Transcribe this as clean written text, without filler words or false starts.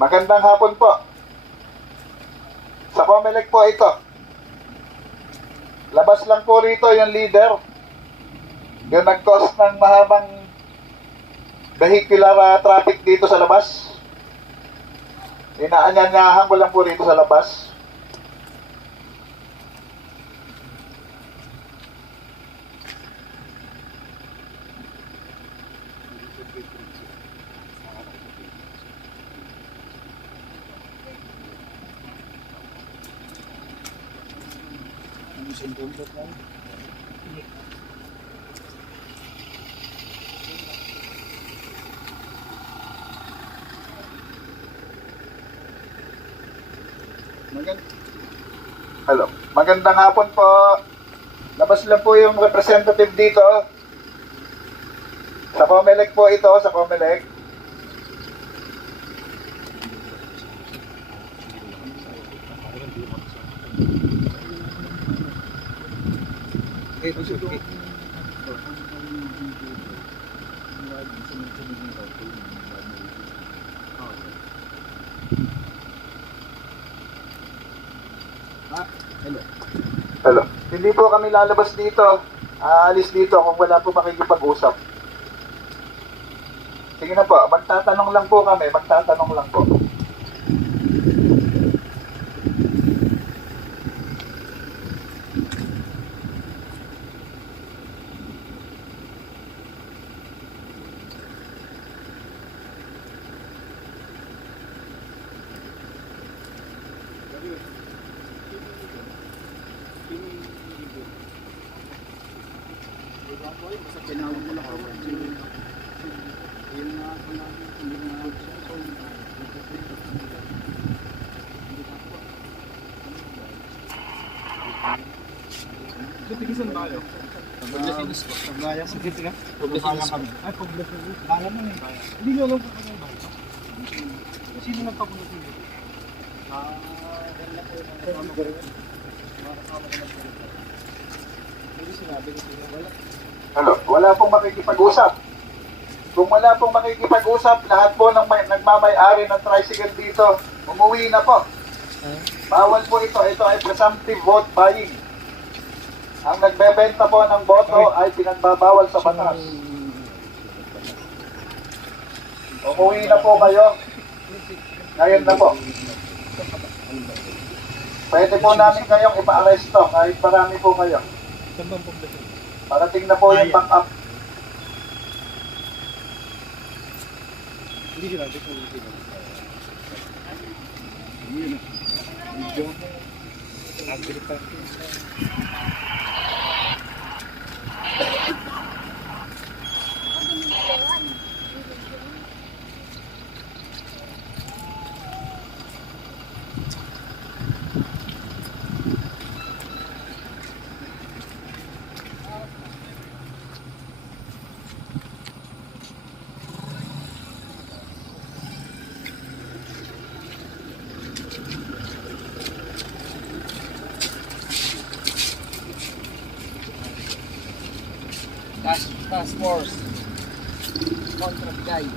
Magandang hapon po. Sa Comelec po ito. Labas lang po rito yung leader. Yung nag-cause ng mahabang vehicular traffic dito sa labas. Inaanyanyahan ko lang po rito sa labas. Hello. Magandang hapon po. Labas lang po yung representative dito. Sa Comelec po ito, sa Comelec. Hello. Hindi po kami lalabas dito. Aalis dito kung wala po makikipag-usap. Sige na po, magtatanong lang po kami. Magtatanong lang po. Tigisan tayo. Pagdasinis ko. Paglayang. Sige, sige. Pagdasinis kami. Ay, pagdasinis. Alam mo na yun. Hindi nyo alam kung ano ba ito. Sino nagpapunod nyo? Dahil na po yung mga kasama ko na po. Hindi sinabi ko sila. Hello. Wala pong makikipag-usap. Kung wala pong makikipag-usap, lahat po ng nagmamay-ari ng tricycle dito, umuwi na po. Bawal po ito. Ito ay presumptive vote buying. Ang nagbebenta po ng boto ay pinagbabawal sa batas. Umuwi na po kayo. Ngayon na po. Pwede po namin kayong ipa-aresto kahit marami po kayo. Parating na po yung back-up. Hindi sila. Video. Task Force Contract Guide.